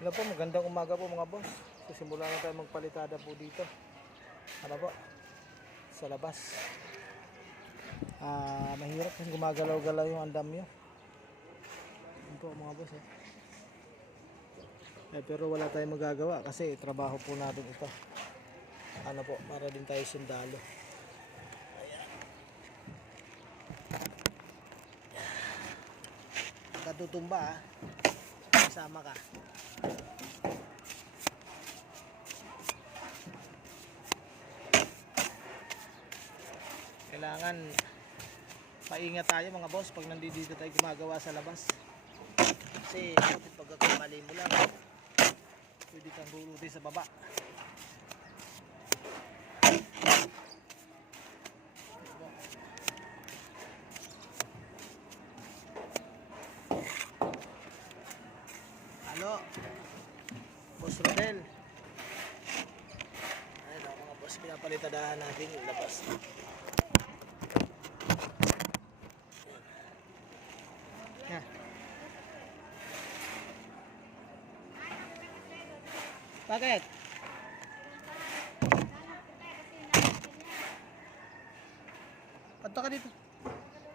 Ano po, magandang umaga po mga boss. Sisimula na tayo magpalitada po dito. Ano po? Sa labas. Mahirap kasi gumagalaw-galaw yung andam nyo. Ano po mga boss pero wala tayong magagawa kasi trabaho po natin ito. Ano po, para din tayo sundalo. Katutumba kasama ka. Kailangan maingat tayo mga boss pag nandito tayo gumagawa sa labas. Kasi kapit pagkakamali mo lang, pwede kang hulutin sa baba. Halo, Boss Rodel. Ayun o mga boss, pinapalitadahan natin yung labas. Yan. Bakit? Punta ka dito.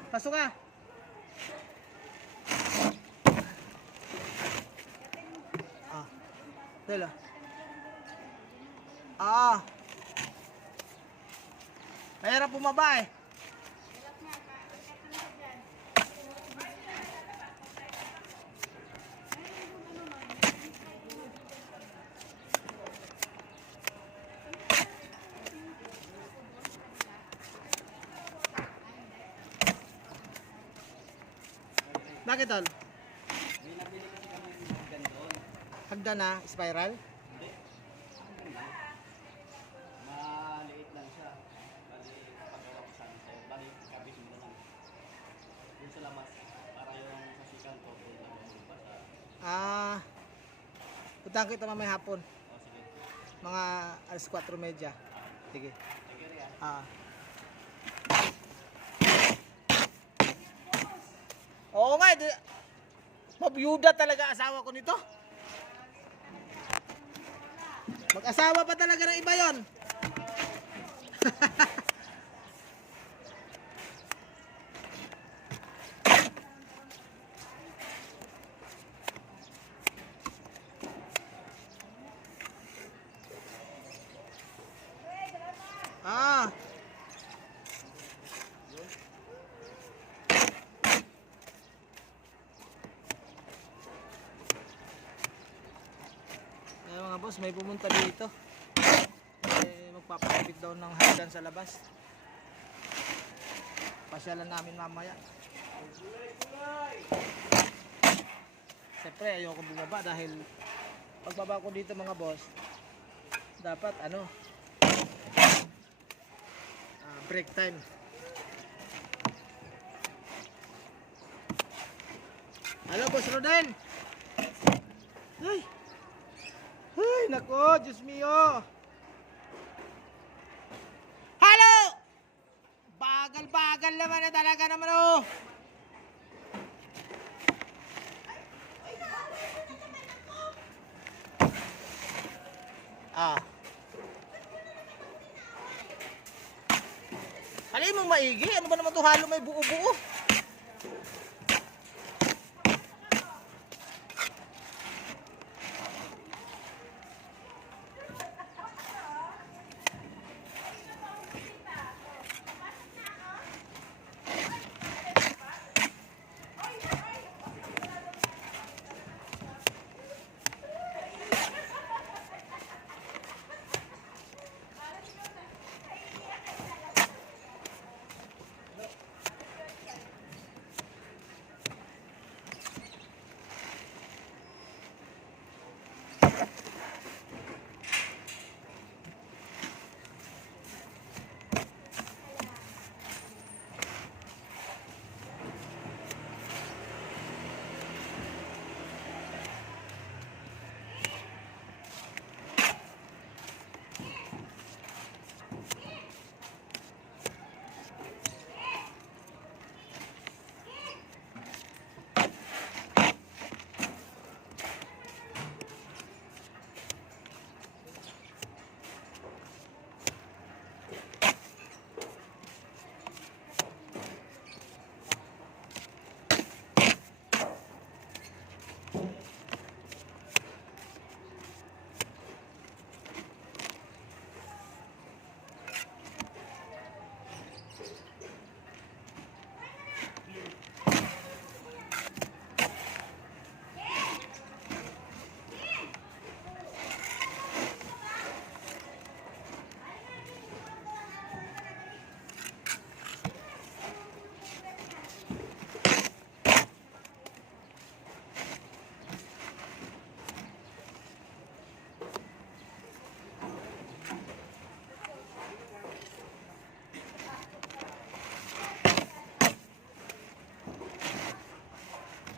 Pasok ka. Dala. Mahirap bumaba eh. Bakit tol? Hagdan na, spiral? Hindi. Maliit lang siya. Bali, pagawa ko sa akin. Bali, kabis mo lang. Dun sa lamas, para yung sasikan ko, kung basa. Puntahan kita mamaya hapon. O, sige. Mga alas 4:30. Sige. Sige rin Oo nga, mabiyuda talaga asawa ko nito. Mag-asawa pa talaga ng iba yon. Mga boss, may pumunta dito. Magpapakabit daw ng hagdan sa labas. Pasyalan namin mamaya. Siyempre ayoko bumaba dahil pagbaba ko dito mga boss, dapat break time. Halo Boss Rodel. Ay, nako, Diyos mio. Halo! Bagal-bagal naman na talaga naman oh. Alay mo maigi, ano ba naman ito halo may buo-buo?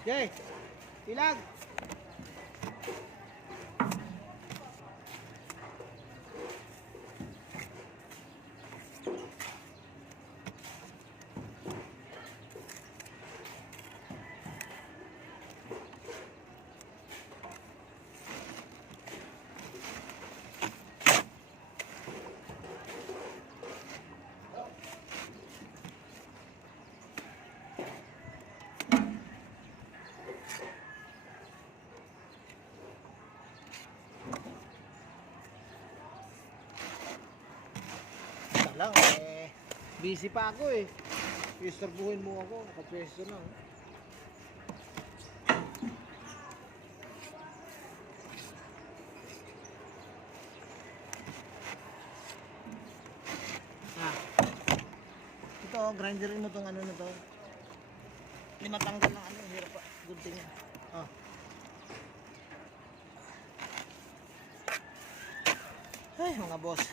Jay, ilag. Lang busy pa ako eh. Istorbuhin mo ako, nakapwesto na. Ito, grinderin mo tong ano na to. Hindi matanggal ng ano, hirap pa. Good thing yan. Ay, mga boss.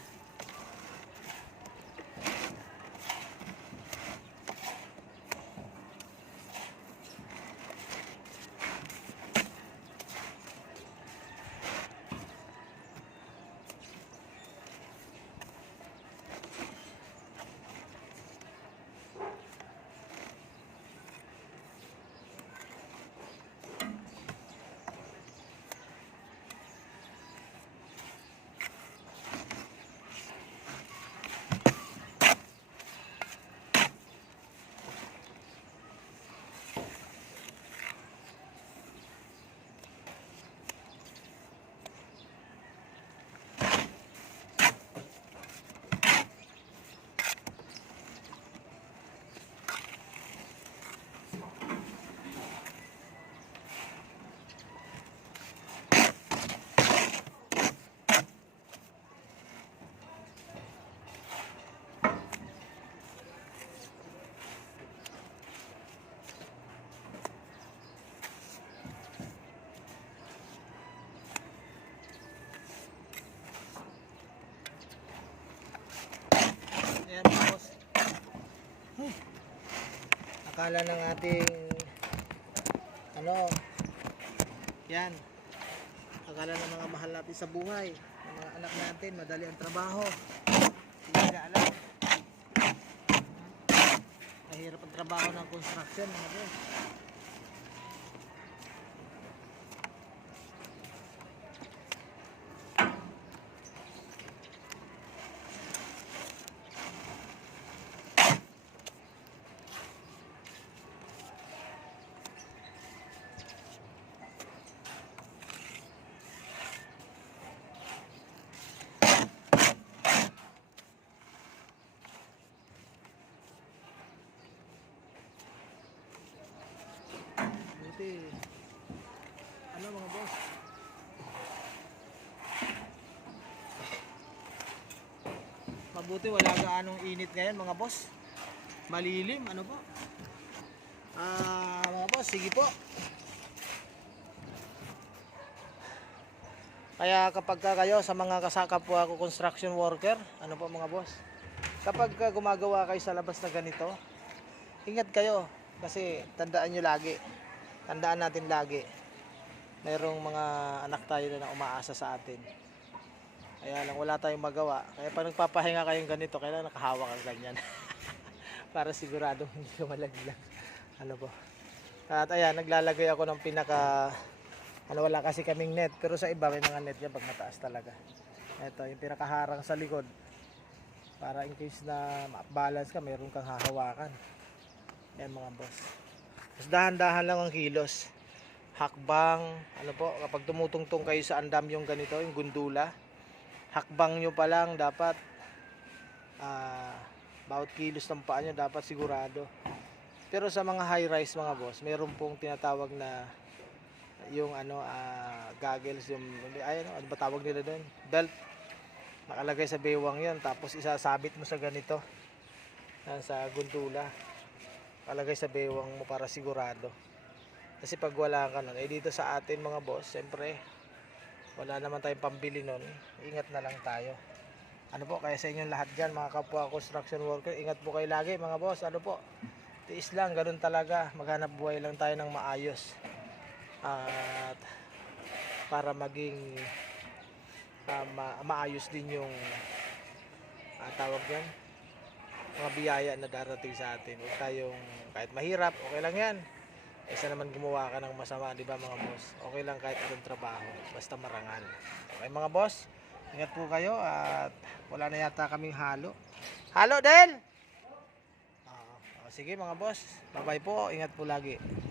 Ayan mga boss. Akala ng ating ano, yan, akala ng mga mahal natin sa buhay, ng mga anak natin, madali ang trabaho. Hindi nila alam. Mahirap ang trabaho ng construction mga boss. Buti, ano mga boss, mabuti wala gaanong init ngayon mga boss, malilim. Ano po, mga boss, sige po. Kaya kapag kayo sa mga kasakapwa ko construction worker, ano po mga boss, kapag gumagawa kayo sa labas na ganito, ingat kayo. Kasi tandaan natin lagi, mayroong mga anak tayo na umaasa sa atin. Kaya lang wala tayong magawa. Kaya pag nagpapahinga kayong ganito, kailangan nakahawak ang ganyan. Para siguradong hindi ka malaglag. Ano po. At ayan, naglalagay ako ng wala kasi kaming net. Pero sa iba may mga net yan pag mataas talaga. Ito, yung pinakaharang sa likod. Para in case na balance ka, mayroon kang hahawakan. Ayan mga boss. Mas dahan-dahan lang ang kilos. Hakbang, ano po, kapag tumutungtong kayo sa andam yung ganito, yung gundula, hakbang nyo pa lang dapat bawat kilos ng paa nyo dapat sigurado. Pero sa mga high rise mga boss, meron pong tinatawag na yung goggles, yung ano ba tawag nila doon? Belt. Nakalagay sa bewang 'yon, tapos isasabit mo sa ganito. Sa gundula. Nakalagay sa bewang mo para sigurado. Kasi pag wala ka nun, dito sa atin mga boss, siyempre wala naman tayong pambili nun, ingat na lang tayo. Ano po, kaya sa inyong lahat dyan mga kapwa construction worker, ingat po kayo lagi mga boss. Ano po, tiis lang, ganun talaga, maghanap buhay lang tayo ng maayos. At para maging maayos din yung tawag yan, mga biyaya na darating sa atin. Huwag tayong, kahit mahirap, okay lang yan. Isa naman gumawa ka ng masama, di ba mga boss? Okay lang kahit anong trabaho, basta marangal. Okay mga boss, ingat po kayo at wala na yata kaming halo. Halo, Del! Sige mga boss, bye-bye po, ingat po lagi.